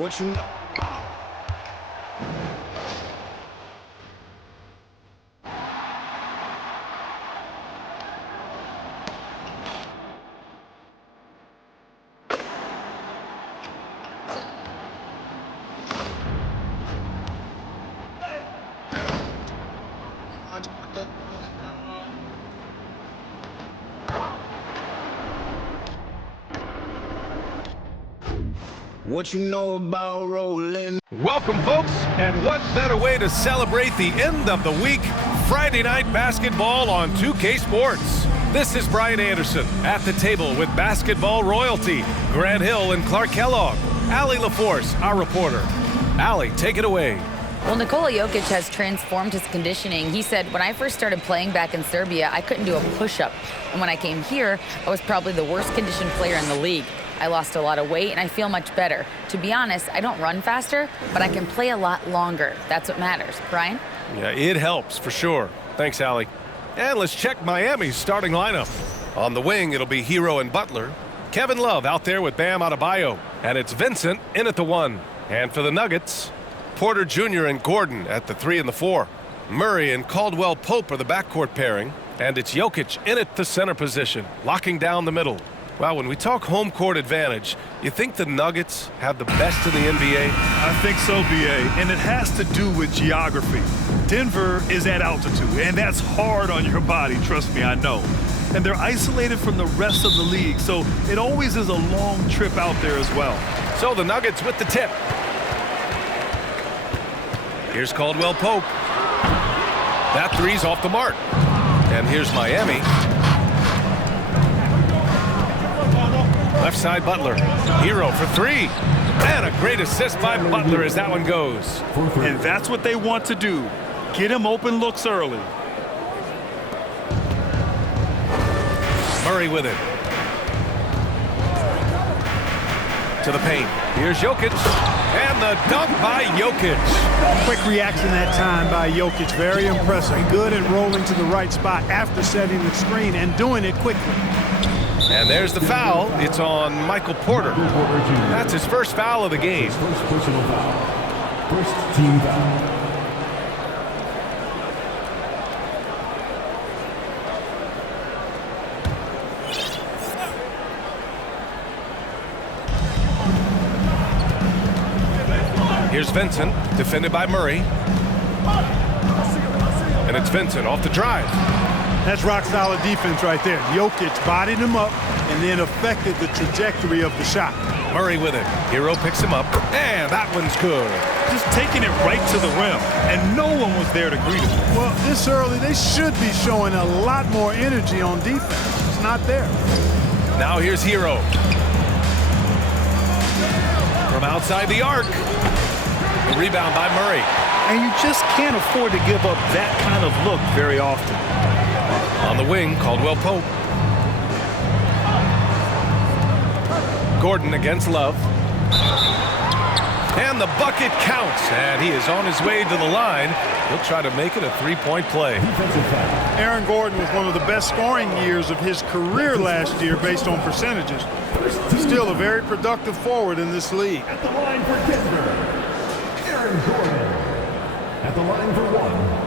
What you know? What you know about rolling? Welcome, folks, and what better way to celebrate the end of the week? Friday night basketball on 2K Sports. This is Brian Anderson at the table with basketball royalty, Grant Hill and Clark Kellogg. Allie LaForce, our reporter. Allie, take it away. Well, Nikola Jokic has transformed his conditioning. He said, when I first started playing back in Serbia, I couldn't do a push-up. And when I came here, I was probably the worst conditioned player in the league. I lost a lot of weight, and I feel much better. To be honest, I don't run faster, but I can play a lot longer. That's what matters. Brian? Yeah, it helps, for sure. Thanks, Allie. And let's check Miami's starting lineup. On the wing, it'll be Hero and Butler. Kevin Love out there with Bam Adebayo. And it's Vincent in at the 1. And for the Nuggets, Porter Jr. and Gordon at the 3 and the 4. Murray and Caldwell Pope are the backcourt pairing. And it's Jokic in at the center position, locking down the middle. Well, when we talk home court advantage, you think the Nuggets have the best in the NBA? I think so, B.A., and it has to do with geography. Denver is at altitude, and that's hard on your body, trust me, I know. And they're isolated from the rest of the league, so it always is a long trip out there as well. So the Nuggets with the tip. Here's Caldwell Pope. That three's off the mark. And here's Miami. Left side, Butler. Hero for 3. And a great assist by Butler as that one goes. And that's what they want to do. Get him open looks early. Murray with it. To the paint. Here's Jokic. And the dunk by Jokic. Quick reaction that time by Jokic. Very impressive. Good at rolling to the right spot after setting the screen and doing it quickly. And there's the foul. It's on Michael Porter. That's his first foul of the game. First personal foul. First team foul. Here's Vincent, defended by Murray. And it's Vincent off the drive. That's rock-solid defense right there. Jokic bodied him up and then affected the trajectory of the shot. Murray with it. Hero picks him up, and that one's good. Just taking it right to the rim, and no one was there to greet him. Well, this early, they should be showing a lot more energy on defense. It's not there. Now here's Hero. From outside the arc. The rebound by Murray. And you just can't afford to give up that kind of look very often. On the wing, Caldwell Pope. Gordon against Love. And the bucket counts. And he is on his way to the line. He'll try to make it a three-point play. Aaron Gordon was one of the best scoring years of his career last year based on percentages. Still a very productive forward in this league. At the line for Denver, Aaron Gordon. At the line for 1.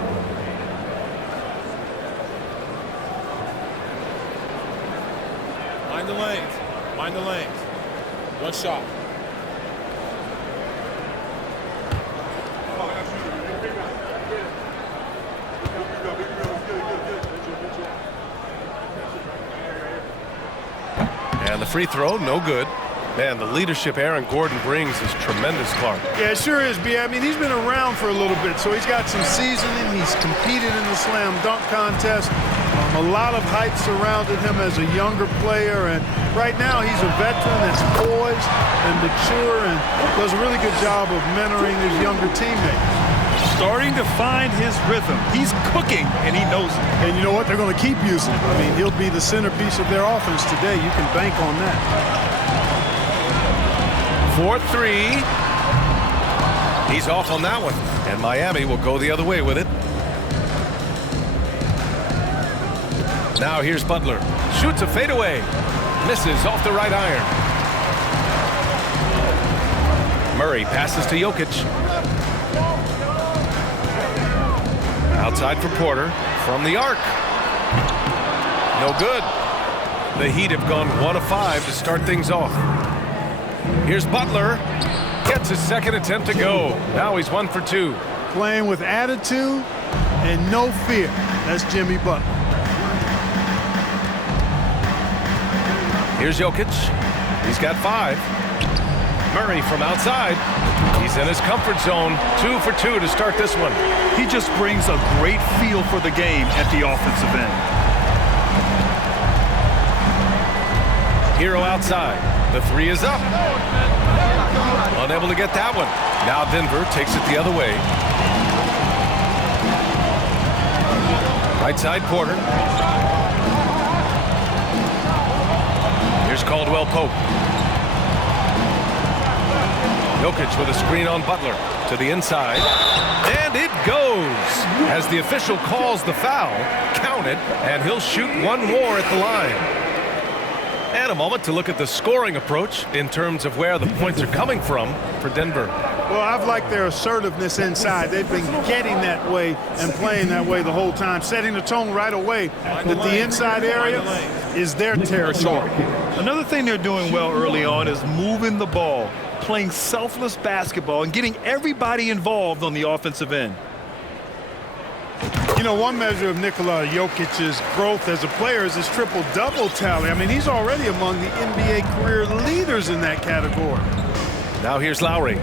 Mind the lanes. Mind the lanes. One shot. And the free throw, no good. Man, the leadership Aaron Gordon brings is tremendous, Clark. Yeah, it sure is, B. I mean, he's been around for a little bit, so he's got some seasoning. He's competed in the slam dunk contest. A lot of hype surrounded him as a younger player, and right now he's a veteran that's poised and mature and does a really good job of mentoring his younger teammates. Starting to find his rhythm. He's cooking, and he knows it. And you know what? They're going to keep using him. I mean, he'll be the centerpiece of their offense today. You can bank on that. 4-3. He's off on that one. And Miami will go the other way with it. Now here's Butler. Shoots a fadeaway. Misses off the right iron. Murray passes to Jokic. Outside for Porter from the arc. No good. The Heat have gone 1 of 5 to start things off. Here's Butler. Gets his second attempt to go. Now he's 1 for 2. Playing with attitude and no fear. That's Jimmy Butler. Here's Jokic. He's got 5. Murray from outside. He's in his comfort zone. 2 for 2 to start this one. He just brings a great feel for the game at the offensive end. Hero outside. The 3 is up. Unable to get that one. Now Denver takes it the other way. Right side Porter. Here's Caldwell Pope. Jokic with a screen on Butler to the inside. And it goes as the official calls the foul. Counted, and he'll shoot one more at the line. And a moment to look at the scoring approach in terms of where the points are coming from for Denver. Well, I've liked their assertiveness inside. They've been getting that way and playing that way the whole time, setting the tone right away that the inside area is their territory. Another thing they're doing well early on is moving the ball, playing selfless basketball, and getting everybody involved on the offensive end. You know, one measure of Nikola Jokic's growth as a player is his triple-double tally. I mean, he's already among the NBA career leaders in that category. Now here's Lowry.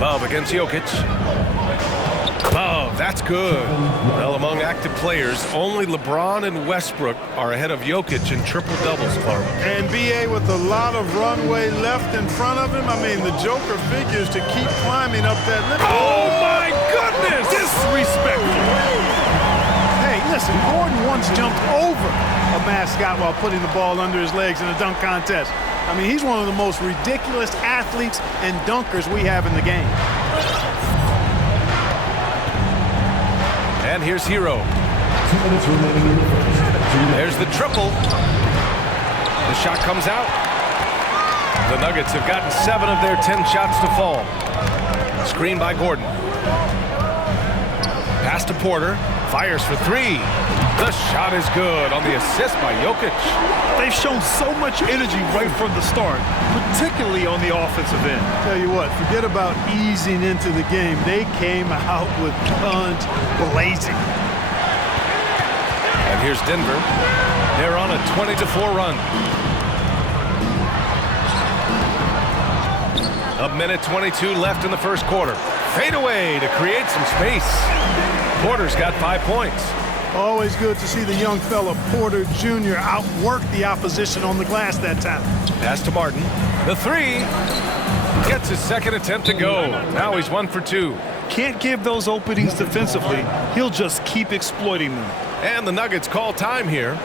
Love against Jokic. Love, that's good. Well, among active players, only LeBron and Westbrook are ahead of Jokic in triple-doubles, Clark. And B.A. with a lot of runway left in front of him. I mean, the Joker figures to keep climbing up that limit. Oh, my goodness! Disrespectful. Hey, listen, Gordon once jumped over a mascot while putting the ball under his legs in a dunk contest. I mean, he's one of the most ridiculous athletes and dunkers we have in the game. And here's Hero. There's the triple. The shot comes out. The Nuggets have gotten 7 of their 10 shots to fall. Screen by Gordon. Pass to Porter. Fires for 3. The shot is good on the assist by Jokic. They've shown so much energy right from the start, particularly on the offensive end. Tell you what, forget about easing into the game. They came out with guns blazing. And here's Denver. They're on a 20-4 run. A minute 22 left in the first quarter. Fade away to create some space. Porter's got 5 points. Always good to see the young fella Porter Jr. outwork the opposition on the glass that time. Pass to Martin. The 3 gets his second attempt to go. Now he's 1 for 2. Can't give those openings defensively. He'll just keep exploiting them. And the Nuggets call time here.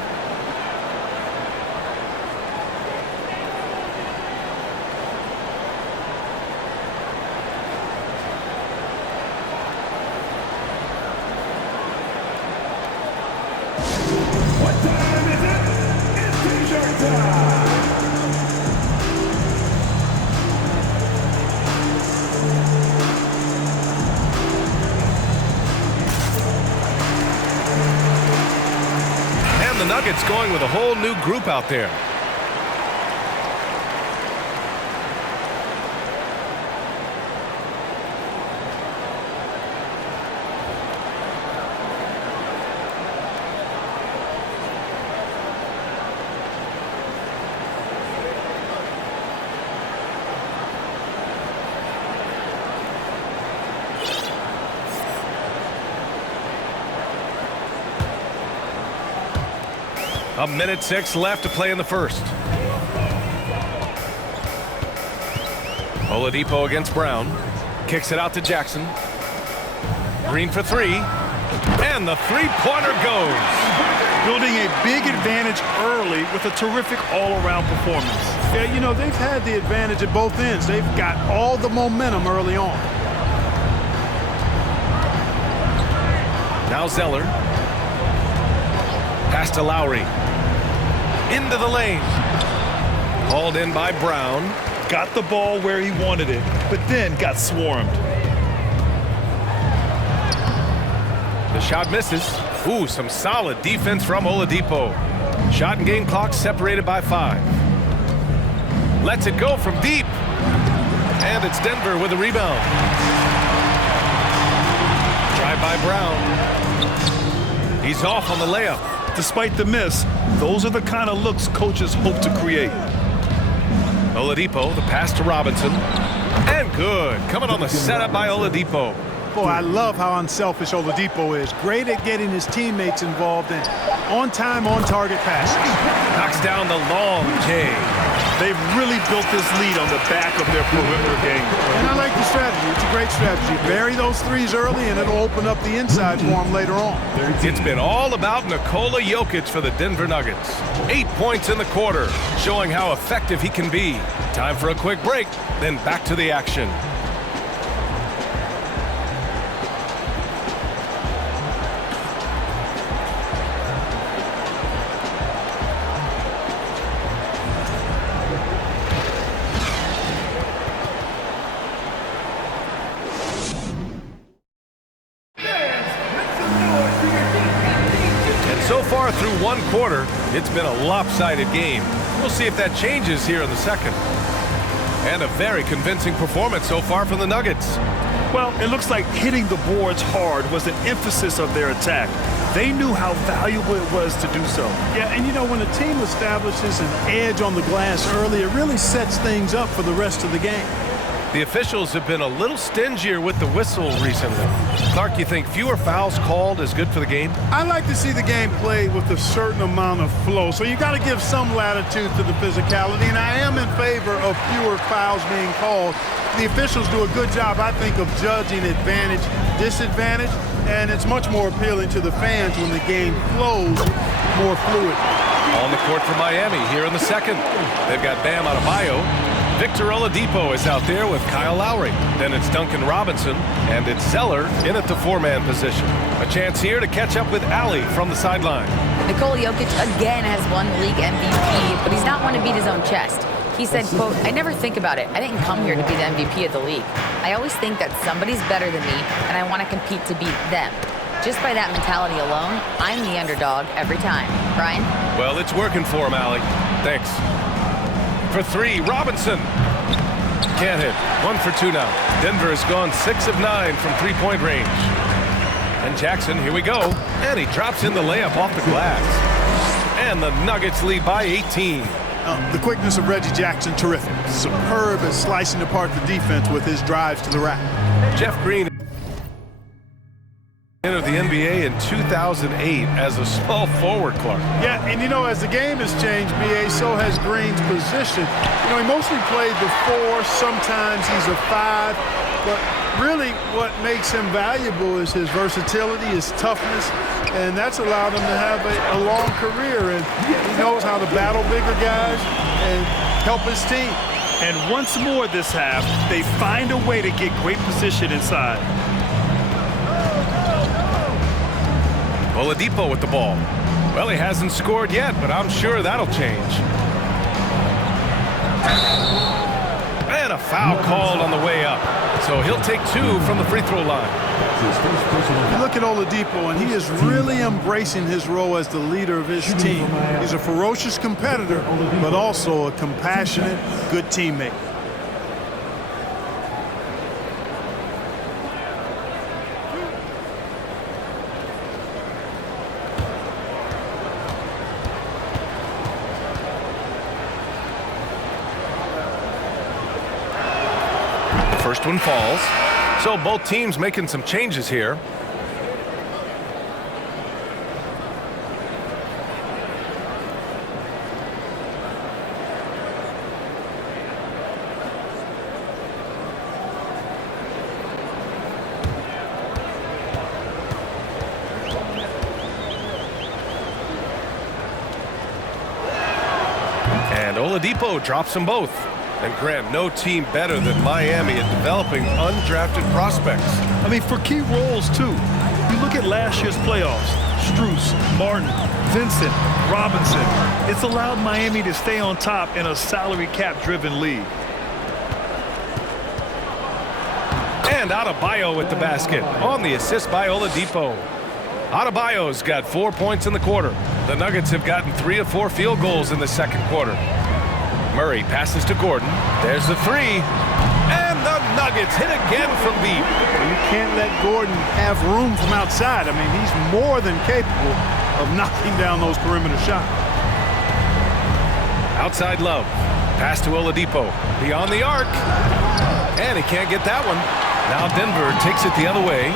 Nuggets going with a whole new group out there. A minute 6 left to play in the first. Oladipo against Brown. Kicks it out to Jackson. Green for 3. And the three-pointer goes. Building a big advantage early with a terrific all-around performance. Yeah, you know, they've had the advantage at both ends. They've got all the momentum early on. Now Zeller. Pass to Lowry. into the lane. Hauled in by Brown. Got the ball where he wanted it, but then got swarmed. The shot misses. Ooh, some solid defense from Oladipo. Shot and game clock separated by 5. Lets it go from deep. And it's Denver with a rebound. Drive by Brown. He's off on the layup. Despite the miss, those are the kind of looks coaches hope to create. Oladipo, the pass to Robinson. And good. Coming on the setup by Oladipo. Boy, I love how unselfish Oladipo is. Great at getting his teammates involved in on-time, on-target passes. Knocks down the long J. They've really built this lead on the back of their perimeter game. And I like the strategy. It's a great strategy. Bury those threes early, and it'll open up the inside for them later on. It's been all about Nikola Jokic for the Denver Nuggets. 8 points in the quarter, showing how effective he can be. Time for a quick break, then back to the action. So far through one quarter, it's been a lopsided game. We'll see if that changes here in the second. And a very convincing performance so far from the Nuggets. Well, it looks like hitting the boards hard was an emphasis of their attack. They knew how valuable it was to do so. Yeah, and you know, when a team establishes an edge on the glass early, it really sets things up for the rest of the game. The officials have been a little stingier with the whistle recently. Clark, you think fewer fouls called is good for the game? I like to see the game played with a certain amount of flow, so you got to give some latitude to the physicality, and I am in favor of fewer fouls being called. The officials do a good job, I think, of judging advantage, disadvantage, and it's much more appealing to the fans when the game flows more fluid. On the court for Miami here in the second. They've got Bam Adebayo. Victor Oladipo is out there with Kyle Lowry. Then it's Duncan Robinson, and it's Zeller in at the 4-man position. A chance here to catch up with Allie from the sideline. Nikola Jokic again has won the league MVP, but he's not one to beat his own chest. He said, quote, "I never think about it. I didn't come here to be the MVP of the league. I always think that somebody's better than me, and I want to compete to beat them. Just by that mentality alone, I'm the underdog every time." Brian? Well, it's working for him, Allie. Thanks. For 3, Robinson. Can't hit. 1 for 2 now. Denver has gone 6 of 9 from three-point range. And Jackson, here we go. And he drops in the layup off the glass. And the Nuggets lead by 18. The quickness of Reggie Jackson, terrific. Superb at slicing apart the defense with his drives to the rack. Jeff Green entered the NBA in 2008 as a small forward, Clark. Yeah, and you know, as the game has changed, B.A., so has Green's position. You know, he mostly played the 4, sometimes he's a 5, but really what makes him valuable is his versatility, his toughness, and that's allowed him to have a long career, and he knows how to battle bigger guys and help his team. And once more this half, they find a way to get great position inside. Oladipo with the ball. Well, he hasn't scored yet, but I'm sure that'll change. And a foul called on the way up. So he'll take 2 from the free throw line. You look at Oladipo, and he is really embracing his role as the leader of his team. He's a ferocious competitor, but also a compassionate, good teammate. First one falls. So both teams making some changes here. And Oladipo drops them both. And Grant, no team better than Miami at developing undrafted prospects. I mean, for key roles, too. You look at last year's playoffs. Strus, Martin, Vincent, Robinson. It's allowed Miami to stay on top in a salary cap-driven league. And Adebayo with the basket on the assist by Oladipo. Adebayo's got 4 points in the quarter. The Nuggets have gotten 3 of 4 field goals in the second quarter. Murray passes to Gordon. There's the three. And the Nuggets hit again from deep. You can't let Gordon have room from outside. I mean, he's more than capable of knocking down those perimeter shots. Outside Love. Pass to Oladipo. Beyond the arc. And he can't get that one. Now Denver takes it the other way.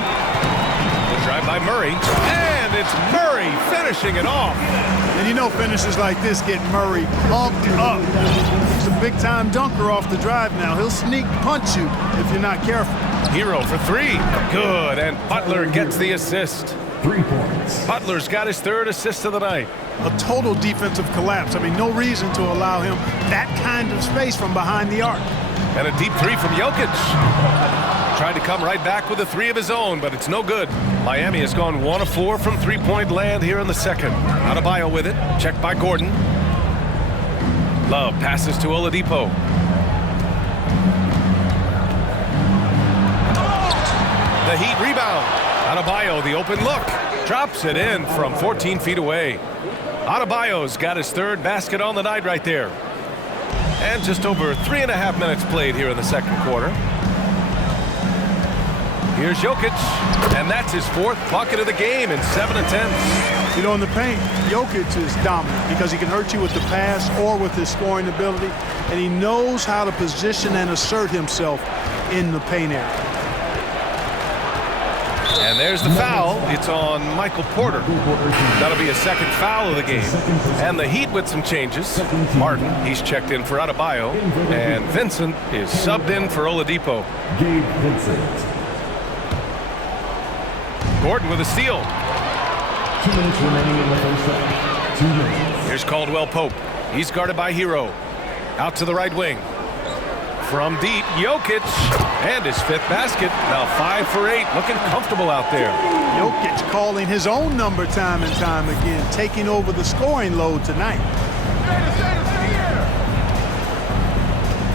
The drive by Murray. And it's Murray finishing it off. And you know finishes like this get Murray pumped up. He's a big-time dunker off the drive now. He'll sneak punch you if you're not careful. Hero for three. Good. And Butler gets the assist. 3 points. Butler's got his 3rd assist of the night. A total defensive collapse. I mean, no reason to allow him that kind of space from behind the arc. And a deep three from Jokic. Tried to come right back with a 3 of his own, but it's no good. Miami has gone 1 of 4 from three-point land here in the second. Adebayo with it. Checked by Gordon. Love passes to Oladipo. The Heat rebound. Adebayo, the open look. Drops it in from 14 feet away. Adebayo's got his 3rd basket on the night right there. And just over 3.5 minutes played here in the second quarter. Here's Jokic, and that's his 4th bucket of the game in 7 attempts. You know, in the paint, Jokic is dominant because he can hurt you with the pass or with his scoring ability, and he knows how to position and assert himself in the paint area. And there's the foul. It's on Michael Porter. That'll be a 2nd foul of the game. And the Heat with some changes. Martin, he's checked in for Adebayo. And Vincent is subbed in for Oladipo. Gabe Vincent. Gordon with a steal. 2 minutes remaining in the first set. 2 minutes. Here's Caldwell Pope. He's guarded by Hero. Out to the right wing. From deep, Jokic. And his 5th basket. Now 5 for 8. Looking comfortable out there. Jokic calling his own number time and time again, taking over the scoring load tonight.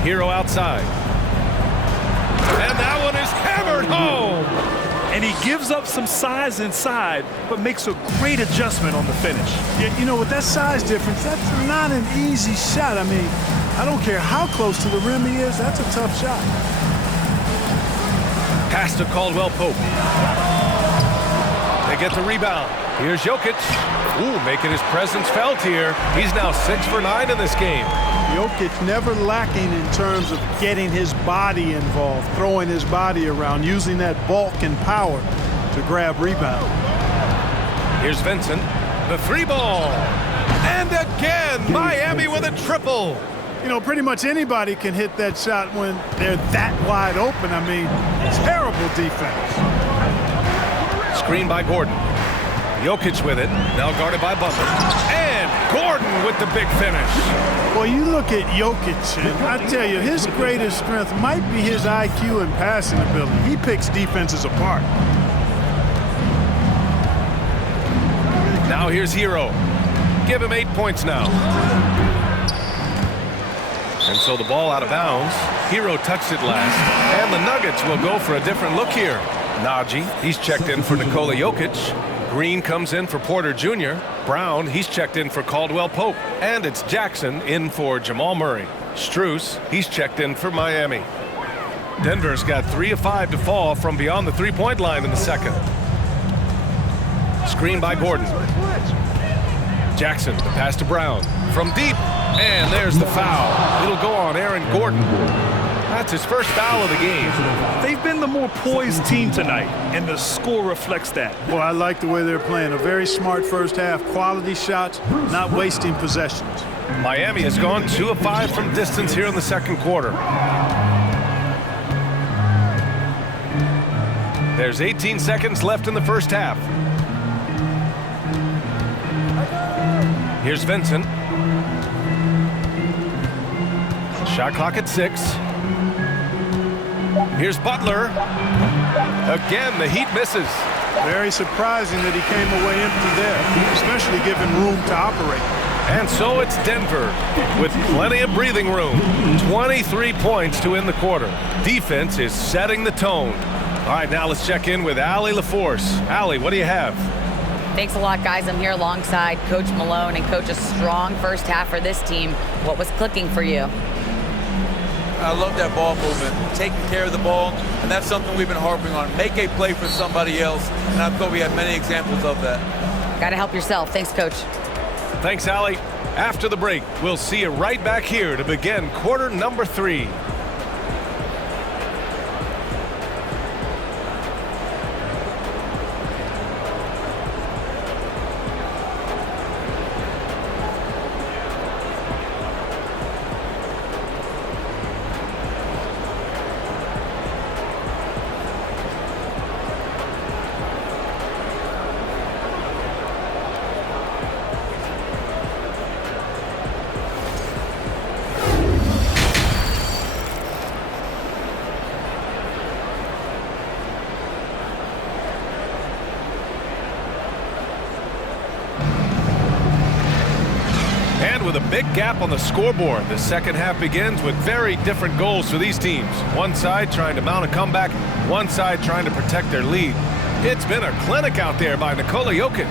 Hero outside. And that one is hammered home. And he gives up some size inside, but makes a great adjustment on the finish. Yeah, you know, with that size difference, that's not an easy shot. I mean, I don't care how close to the rim he is, that's a tough shot. Pass to Caldwell Pope. They get the rebound. Here's Jokic. Ooh, making his presence felt here. He's now 6 for 9 in this game. Jokic never lacking in terms of getting his body involved, throwing his body around, using that bulk and power to grab rebound. Here's Vincent. The 3 ball. And again, Miami with a triple. You know, pretty much anybody can hit that shot when they're that wide open. I mean, terrible defense. Screen by Gordon. Jokic with it. Now guarded by Butler. And Gordon with the big finish. Well, you look at Jokic, and I tell you, his greatest strength might be his IQ and passing ability. He picks defenses apart. Now here's Hero. Give him 8 points now. And so the ball out of bounds. Hero touched it last. And the Nuggets will go for a different look here. Najee, he's checked in for Nikola Jokic. Green comes in for Porter Jr. Brown, he's checked in for Caldwell Pope. And it's Jackson in for Jamal Murray. Strus, he's checked in for Miami. Denver's got 3 of 5 to fall from beyond the 3-point line in the second. Screen by Gordon. Jackson, the pass to Brown. From deep, and there's the foul. It'll go on Aaron Gordon. That's his 1st foul of the game. They've been the more poised team tonight, and the score reflects that. Well, I like the way they're playing. A very smart first half, quality shots, not wasting possessions. Miami has gone 2 of 5 from distance here in the second quarter. There's 18 seconds left in the first half. Here's Vincent. Shot clock at 6. Here's Butler. Again, the Heat misses. Very surprising that he came away empty there, especially given room to operate. And so it's Denver with plenty of breathing room. 23 points to end the quarter. Defense is setting the tone. All right, now let's check in with Allie LaForce. Allie, what do you have? Thanks a lot, guys. I'm here alongside Coach Malone, and Coach, a strong first half for this team. What was clicking for you? I love that ball movement, taking care of the ball, and that's something we've been harping on. Make a play for somebody else, and I thought we had many examples of that. Got to help yourself. Thanks, Coach. Thanks, Allie. After the break, we'll see you right back here to begin quarter number 3. With a big gap on the scoreboard, the second half begins with very different goals for these teams. One side trying to mount a comeback, one side trying to protect their lead. It's been a clinic out there by Nikola Jokic.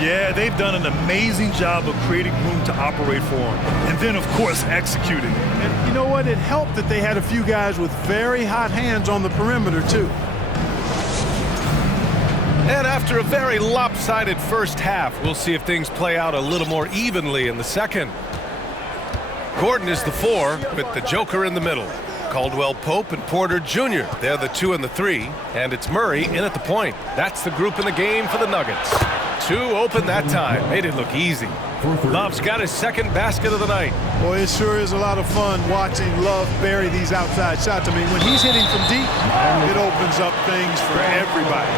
Yeah, they've done an amazing job of creating room to operate for him. And then, of course, executing. And you know what? It helped that they had a few guys with very hot hands on the perimeter, too. And after a very lopsided first half, we'll see if things play out a little more evenly in the second. Gordon is the 4 with the Joker in the middle. Caldwell Pope and Porter Jr. They're the 2 and the 3. And it's Murray in at the point. That's the group in the game for the Nuggets. 2 open that time. Made it look easy. Love's got his second basket of the night. Boy, it sure is a lot of fun watching Love bury these outside shots. I mean, when he's hitting from deep, it opens up things for everybody.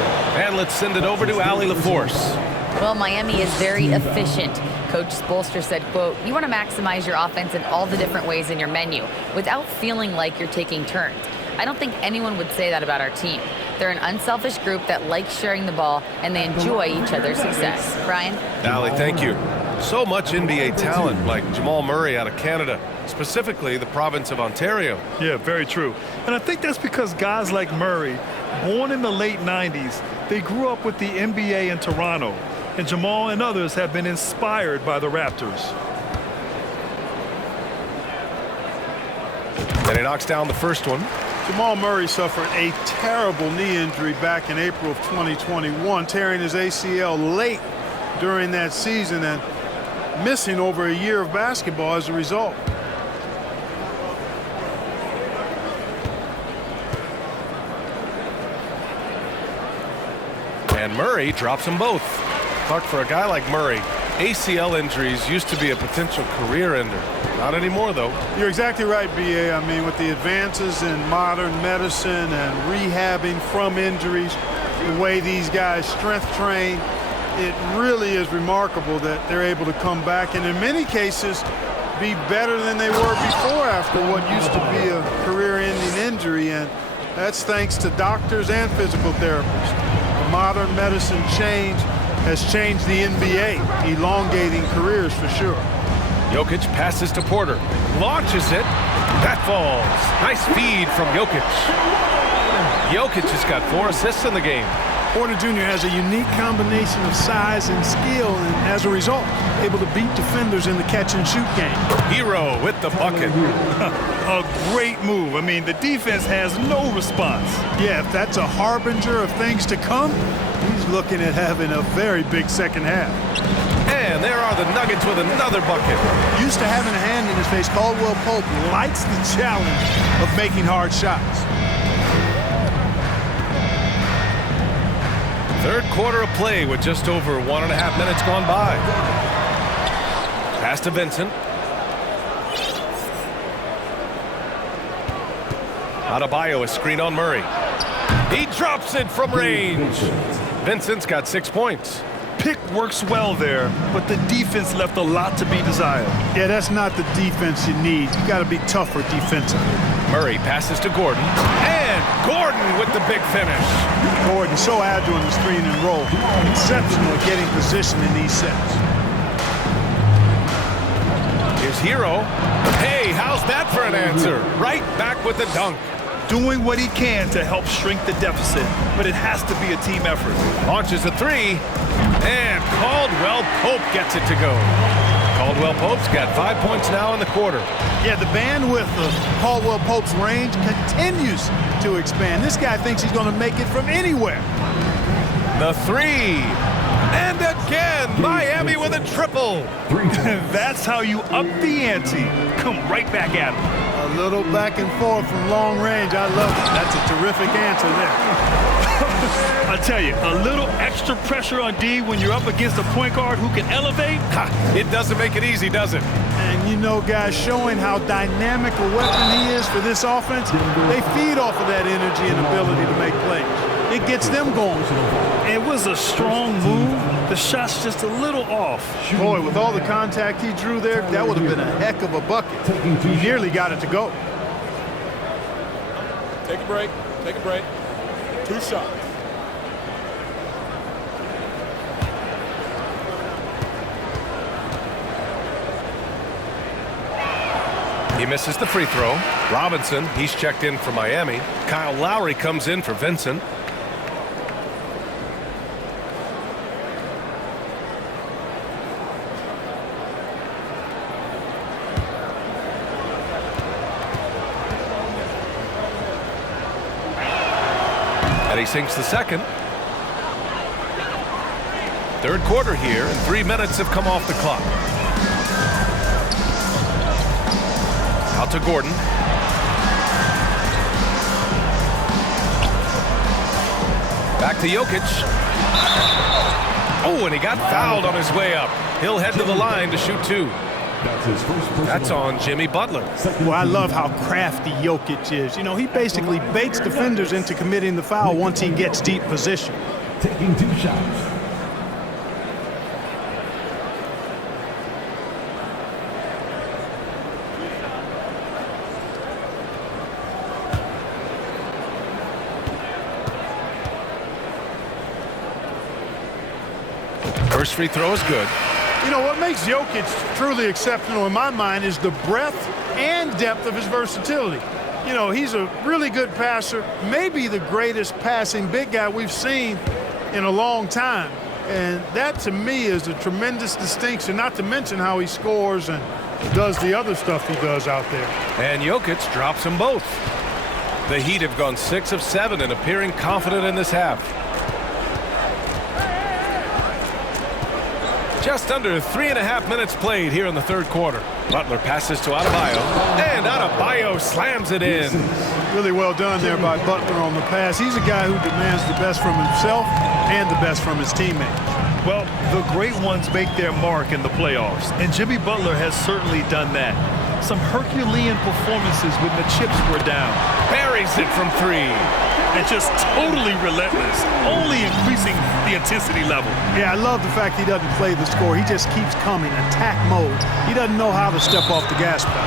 And let's send it over to Allie LaForce. Well, Miami is very efficient. Coach Spoelstra said, quote, "You want to maximize your offense in all the different ways in your menu without feeling like you're taking turns." I don't think anyone would say that about our team. They're an unselfish group that likes sharing the ball, and they enjoy each other's success. Brian? Allie, thank you. So much NBA talent like Jamal Murray out of Canada, specifically the province of Ontario. Yeah, very true. And I think that's because guys like Murray, born in the late 90s, they grew up with the NBA in Toronto. And Jamal and others have been inspired by the Raptors. And he knocks down the first one. Jamal Murray suffered a terrible knee injury back in April of 2021, tearing his ACL late during that season and missing over a year of basketball as a result. And Murray drops them both. Clark, for a guy like Murray, ACL injuries used to be a potential career ender. Not anymore, though. You're exactly right, B.A. I mean, with the advances in modern medicine and rehabbing from injuries, the way these guys strength train, it really is remarkable that they're able to come back and in many cases be better than they were before after what used to be a career-ending injury, and that's thanks to doctors and physical therapists. The modern medicine change has changed the NBA, elongating careers for sure. Jokic passes to Porter, launches it, that falls. Nice feed from Jokic. Jokic has got 4 assists in the game. Porter Jr. has a unique combination of size and skill, and as a result, able to beat defenders in the catch-and-shoot game. Hero with the bucket. A great move. I mean, the defense has no response. Yeah, if that's a harbinger of things to come, he's looking at having a very big second half. And there are the Nuggets with another bucket. Used to having a hand in his face, Caldwell Pope likes the challenge of making hard shots. Third quarter of play with just over 1.5 minutes gone by. Pass to Vincent. Adebayo, a screen on Murray. He drops it from range. Vincent's got 6 points. Pick works well there, but the defense left a lot to be desired. Yeah, that's not the defense you need. You got to be tougher defensively. Murray passes to Gordon. And Gordon with the big finish. Gordon so agile in the screen and roll. Exceptional at getting position in these sets. Here's Hero. Hey, how's that for an answer? Right back with the dunk. Doing what he can to help shrink the deficit, but it has to be a team effort. Launches a three. And Caldwell Pope gets it to go. Caldwell Pope's got 5 points now in the quarter. Yeah, the bandwidth of Caldwell Pope's range continues to expand. This guy thinks he's going to make it from anywhere. The three. And again, Miami with a triple. That's how you up the ante. Come right back at him. A little back and forth from long range. I love it. That's a terrific answer there. I tell you, a little extra pressure on D when you're up against a point guard who can elevate. It doesn't make it easy, does it? And you know, guys, showing how dynamic a weapon he is for this offense, they feed off of that energy and ability to make plays. It gets them going. It was a strong move. The shot's just a little off. Boy, with all the contact he drew there, that would have been a heck of a bucket. He nearly got it to go. Take a break. Take a break. 2 shots. He misses the free throw. Robinson, he's checked in for Miami. Kyle Lowry comes in for Vincent. And he sinks the second. Third quarter here, and 3 minutes have come off the clock. Out to Gordon. Back to Jokic. Oh, and he got fouled on his way up. He'll head to the line to shoot 2. That's on Jimmy Butler. Well, I love how crafty Jokic is. You know, he basically baits defenders into committing the foul once he gets deep position. Taking 2 shots. First free throw is good. You know, what makes Jokic truly exceptional in my mind is the breadth and depth of his versatility. You know, he's a really good passer, maybe the greatest passing big guy we've seen in a long time. And that, to me, is a tremendous distinction, not to mention how he scores and does the other stuff he does out there. And Jokic drops them both. The Heat have gone 6 of 7 and appearing confident in this half. Just under 3.5 minutes played here in the third quarter. Butler passes to Adebayo, and Adebayo slams it in. Really well done there by Butler on the pass. He's a guy who demands the best from himself and the best from his teammates. Well, the great ones make their mark in the playoffs, and Jimmy Butler has certainly done that. Some Herculean performances when the chips were down. Buries it from 3. And just totally relentless, only increasing the intensity level. Yeah, I love the fact he doesn't play the score. He just keeps coming, attack mode. He doesn't know how to step off the gas pedal.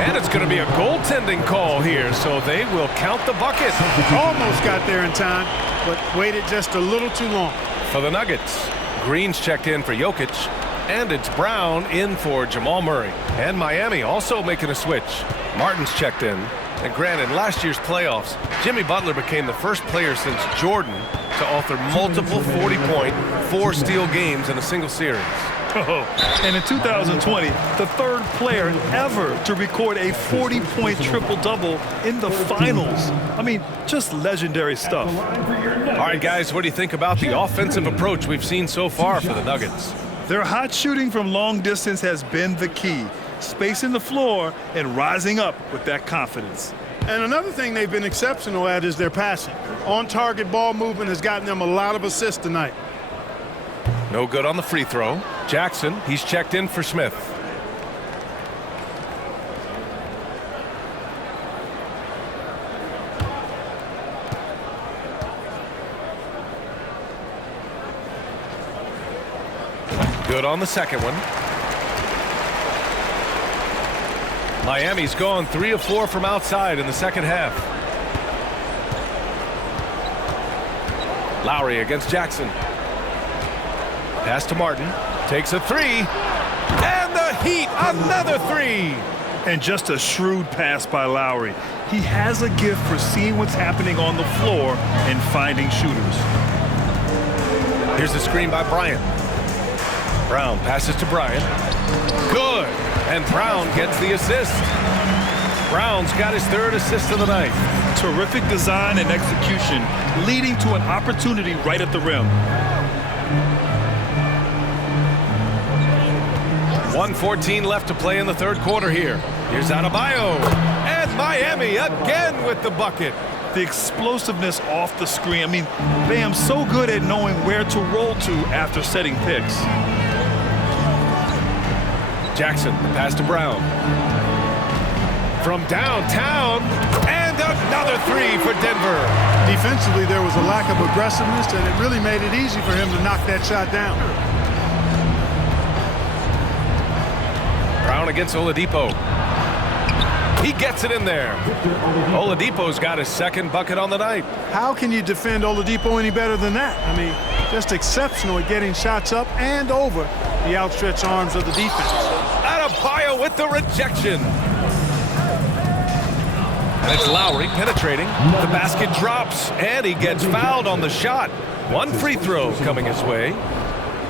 And it's going to be a goaltending call here, so they will count the bucket. Almost got there in time, but waited just a little too long. For the Nuggets, Green's checked in for Jokic, and it's Brown in for Jamal Murray. And Miami also making a switch. Martin's checked in. And granted, in last year's playoffs, Jimmy Butler became the first player since Jordan to author multiple 40-point, 4-steal games in a single series. Oh, and in 2020, the third player ever to record a 40-point triple-double in the finals. I mean, just legendary stuff. All right, guys, what do you think about the offensive approach we've seen so far for the Nuggets? Their hot shooting from long distance has been the key. Spacing the floor and rising up with that confidence. And another thing they've been exceptional at is their passing. On-target ball movement has gotten them a lot of assists tonight. No good on the free throw. Jackson, he's checked in for Smith. Good on the second one. Miami's gone 3 of 4 from outside in the second half. Lowry against Jackson. Pass to Martin. Takes a 3. And the Heat, another 3. And just a shrewd pass by Lowry. He has a gift for seeing what's happening on the floor and finding shooters. Here's the screen by Bryant. Brown passes to Bryant. Good. And Brown gets the assist. Brown's got his 3rd assist of the night. Terrific design and execution, leading to an opportunity right at the rim. 1:14 left to play in the 3rd quarter here. Here's Adebayo. And Miami again with the bucket. The explosiveness off the screen. I mean, Bam's so good at knowing where to roll to after setting picks. Jackson, pass to Brown. From downtown, and another 3 for Denver. Defensively, there was a lack of aggressiveness, and it really made it easy for him to knock that shot down. Brown against Oladipo. He gets it in there. Oladipo's got his 2nd bucket on the night. How can you defend Oladipo any better than that? I mean, just exceptional at getting shots up and over the outstretched arms of the defense. Adebayo with the rejection. And it's Lowry penetrating. The basket drops, and he gets fouled on the shot. 1 free throw coming his way.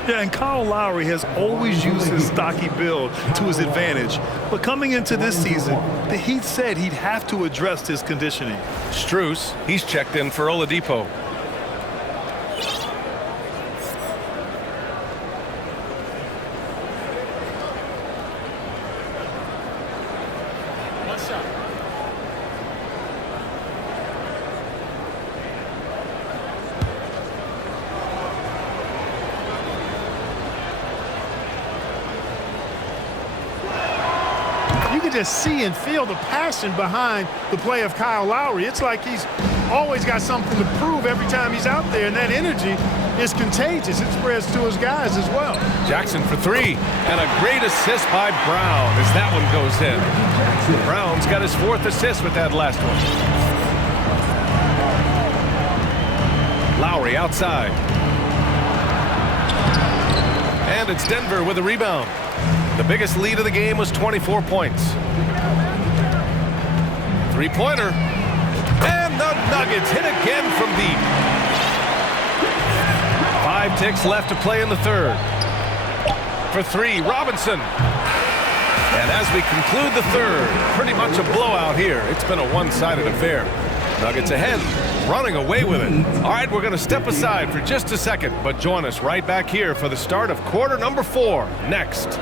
Yeah, and Kyle Lowry has always used his stocky build to his advantage. But coming into this season, the Heat said he'd have to address his conditioning. Strus, he's checked in for Oladipo. One shot. You can just see and feel the passion behind the play of Kyle Lowry. It's like he's always got something to prove every time he's out there, and that energy is contagious. It spreads to his guys as well. Jackson for 3, and a great assist by Brown as that one goes in. Brown's got his 4th assist with that last one. Lowry outside. And it's Denver with a rebound. The biggest lead of the game was 24 points. 3-pointer. And the Nuggets hit again from deep. 5 ticks left to play in the 3rd. For 3, Robinson. And as we conclude the 3rd, pretty much a blowout here. It's been a one-sided affair. Nuggets ahead, running away with it. All right, we're going to step aside for just a second, but join us right back here for the start of quarter number 4 next.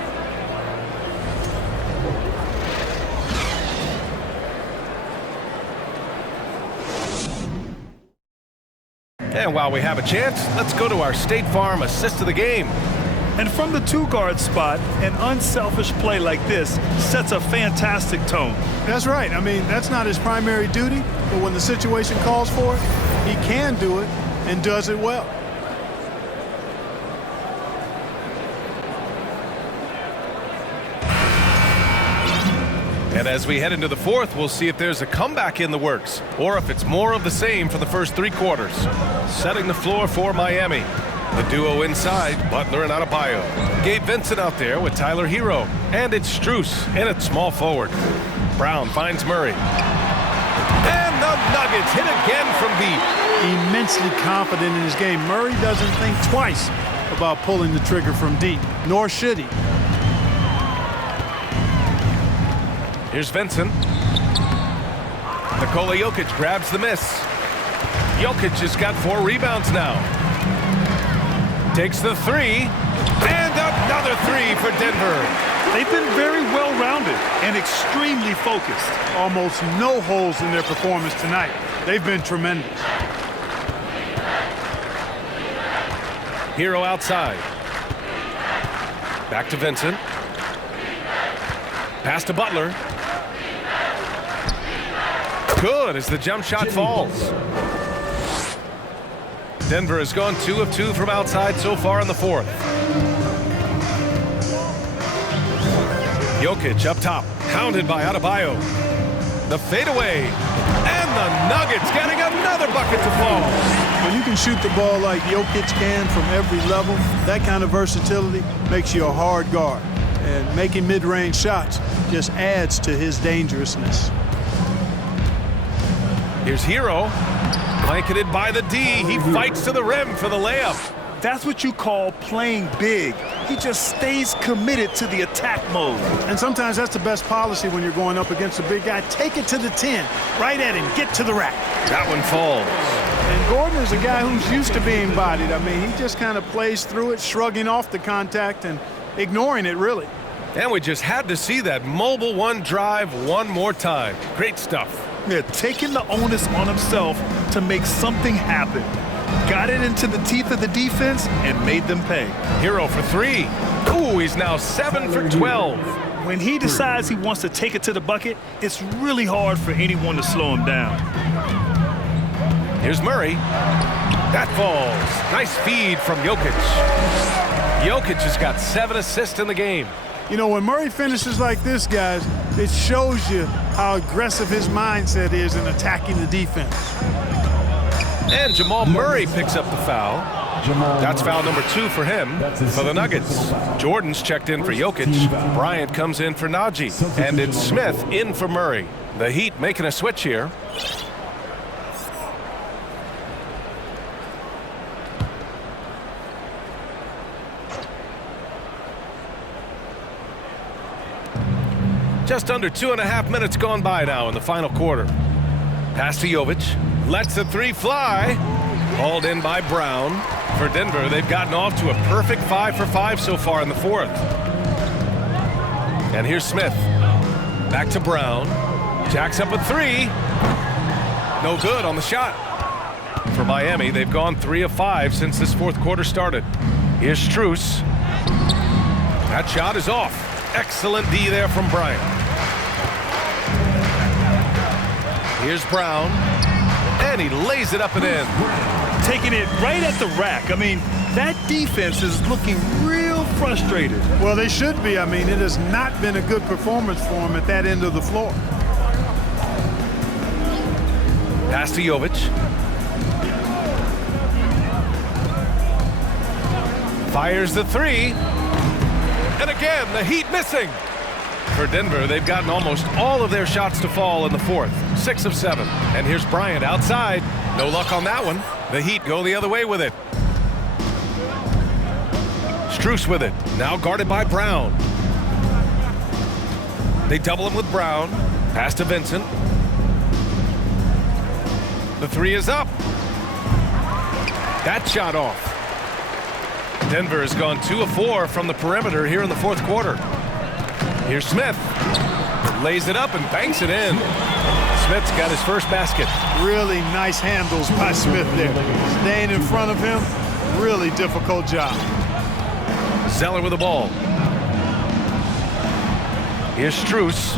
And while we have a chance, let's go to our State Farm assist of the game. And from the 2-guard spot, an unselfish play like this sets a fantastic tone. That's right. I mean, that's not his primary duty, but when the situation calls for it, he can do it and does it well. And as we head into the 4th, we'll see if there's a comeback in the works or if it's more of the same for the first 3 quarters. Setting the floor for Miami. The duo inside, Butler and Adebayo. Gabe Vincent out there with Tyler Hero. And it's Strus in at small forward. Brown finds Murray. And the Nuggets hit again from deep. Immensely confident in his game. Murray doesn't think twice about pulling the trigger from deep, nor should he. Here's Vincent. Nikola Jokic grabs the miss. Jokic has got 4 rebounds now. Takes the 3. And another 3 for Denver. They've been very well-rounded and extremely focused. Almost no holes in their performance tonight. They've been tremendous. Hero outside. Back to Vincent. Pass to Butler. Good as the jump shot falls. Denver has gone 2 of 2 from outside so far in the 4th. Jokic up top. Hounded by Adebayo. The fadeaway. And the Nuggets getting another bucket to fall. When you can shoot the ball like Jokic can from every level, that kind of versatility makes you a hard guard. And making mid-range shots just adds to his dangerousness. Here's Hero. Blanketed by the D. He fights to the rim for the layup. That's what you call playing big. He just stays committed to the attack mode. And sometimes that's the best policy when you're going up against a big guy. Take it to the 10. Right at him. Get to the rack. That one falls. And Gordon is a guy who's used to being bodied. I mean, he just kind of plays through it, shrugging off the contact and ignoring it, really. And we just had to see that mobile one drive one more time. Great stuff. Yeah, taking the onus on himself to make something happen. Got it into the teeth of the defense and made them pay. Hero for three. Ooh, he's now 7 for 12. When he decides he wants to take it to the bucket, it's really hard for anyone to slow him down. Here's Murray. That falls. Nice feed from Jokic. Jokic has got 7 assists in the game. You know, when Murray finishes like this, guys, it shows you how aggressive his mindset is in attacking the defense. And Jamal Murray picks up the foul. That's foul number 2 for him for the Nuggets. Jordan's checked in for Jokic. Bryant comes in for Najee. And it's Smith in for Murray. The Heat making a switch here. Just under 2.5 minutes gone by now in the final quarter. Pass to Jovic. Lets the three fly. Hauled in by Brown. For Denver, they've gotten off to a perfect 5 for 5 so far in the fourth. And here's Smith. Back to Brown. Jacks up a three. No good on the shot. For Miami, they've gone 3 of 5 since this fourth quarter started. Here's Strus. That shot is off. Excellent D there from Bryant. Here's Brown. And he lays it up and in. Taking it right at the rack. I mean, that defense is looking real frustrated. Well, they should be. I mean, it has not been a good performance for him at that end of the floor. Pass to Jovic. Fires the three. And again, the Heat missing. For Denver, they've gotten almost all of their shots to fall in the fourth. 6 of 7. And here's Bryant outside. No luck on that one. The Heat go the other way with it. Strus with it. Now guarded by Brown. They double him with Brown. Pass to Vincent. The three is up. That shot off. Denver has gone 2 of 4 from the perimeter here in the fourth quarter. Here's Smith. Lays it up and banks it in. Smith's got his first basket. Really nice handles by Smith there. Staying in front of him, really difficult job. Zeller with the ball. Here's Strus.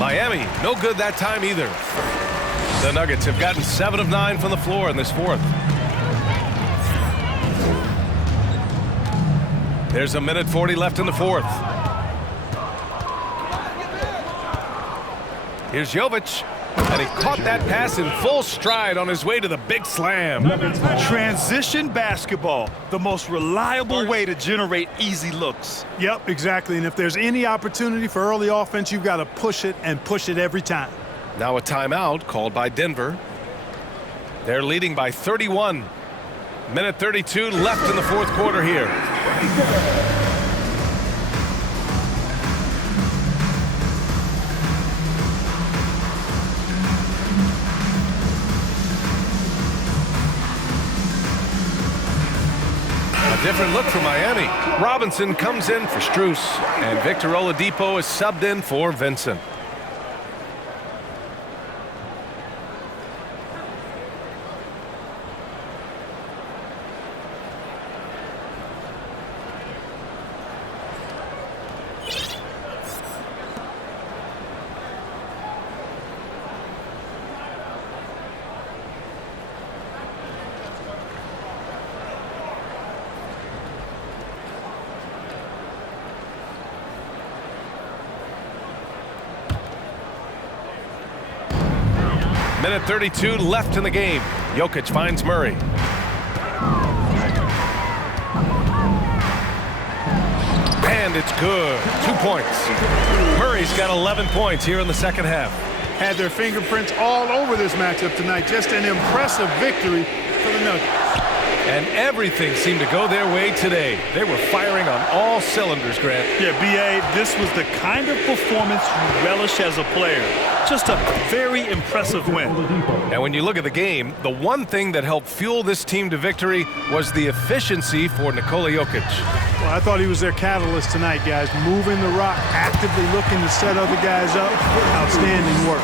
Miami, no good that time either. The Nuggets have gotten 7 of 9 from the floor in this fourth. There's 1:40 left in the fourth. Here's Jovic. And he caught that pass in full stride on his way to the big slam. Transition basketball, the most reliable way to generate easy looks. Yep, exactly. And if there's any opportunity for early offense, you've got to push it and push it every time. Now a timeout called by Denver. They're leading by 31. 1:32 left in the fourth quarter here. A different look for Miami. Robinson comes in for Strus, and Victor Oladipo is subbed in for Vincent. Minute 32 left in the game. Jokic finds Murray. And it's good. 2 points. Murray's got 11 points here in the second half. Had their fingerprints all over this matchup tonight. Just an impressive victory for the Nuggets. And everything seemed to go their way today. They were firing on all cylinders, Grant. Yeah, B.A., this was the kind of performance you relish as a player. Just a very impressive win. And when you look at the game, the one thing that helped fuel this team to victory was the efficiency for Nikola Jokic. Well, I thought he was their catalyst tonight, guys. Moving the rock, actively looking to set other guys up. Outstanding work.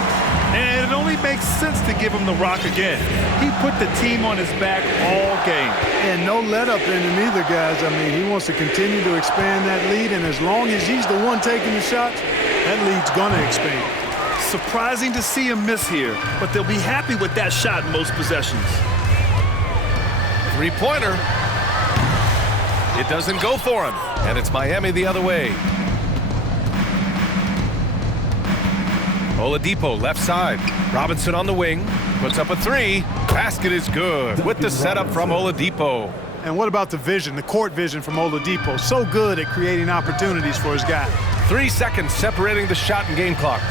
And it only makes sense to give him the rock again. He put the team on his back all game. And no let up in him either, guys. I mean, he wants to continue to expand that lead, and as long as he's the one taking the shots, that lead's going to expand. Surprising to see him miss here, but they'll be happy with that shot in most possessions. Three-pointer. It doesn't go for him, and it's Miami the other way. Oladipo left side. Robinson on the wing. Puts up a three. Basket is good with the setup from Oladipo. And what about the vision, the court vision from Oladipo? So good at creating opportunities for his guy. 3 seconds separating the shot and game clocks.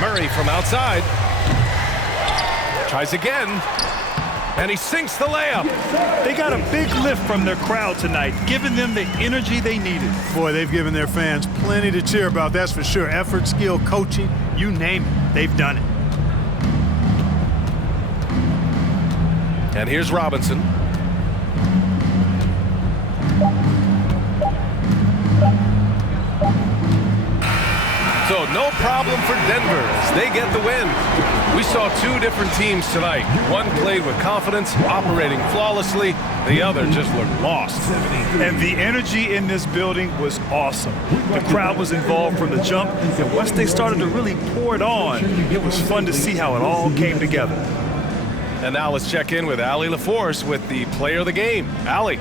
Murray from outside. Tries again. And he sinks the layup. They got a big lift from their crowd tonight, giving them the energy they needed. Boy, they've given their fans plenty to cheer about, that's for sure. Effort, skill, coaching, you name it, they've done it. And here's Robinson. So no problem for Denver as they get the win. We saw two different teams tonight. One played with confidence, operating flawlessly. The other just looked lost. And the energy in this building was awesome. The crowd was involved from the jump, and once they started to really pour it on, it was fun to see how it all came together. And now let's check in with Allie LaForce with the player of the game. Allie.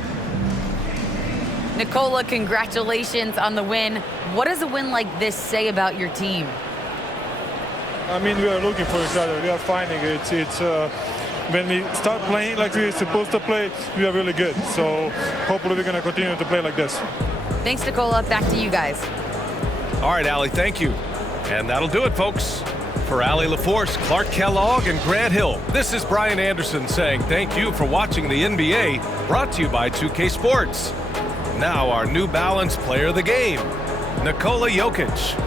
Nikola, congratulations on the win. What does a win like this say about your team? I mean, we are looking for each other. We are finding it. When we start playing like we're supposed to play, we are really good. So hopefully we're going to continue to play like this. Thanks, Nikola. Back to you guys. All right, Allie, thank you. And that'll do it, folks. For Allie LaForce, Clark Kellogg, and Grant Hill, this is Brian Anderson saying thank you for watching the NBA, brought to you by 2K Sports. Now our New Balance player of the game, Nikola Jokic.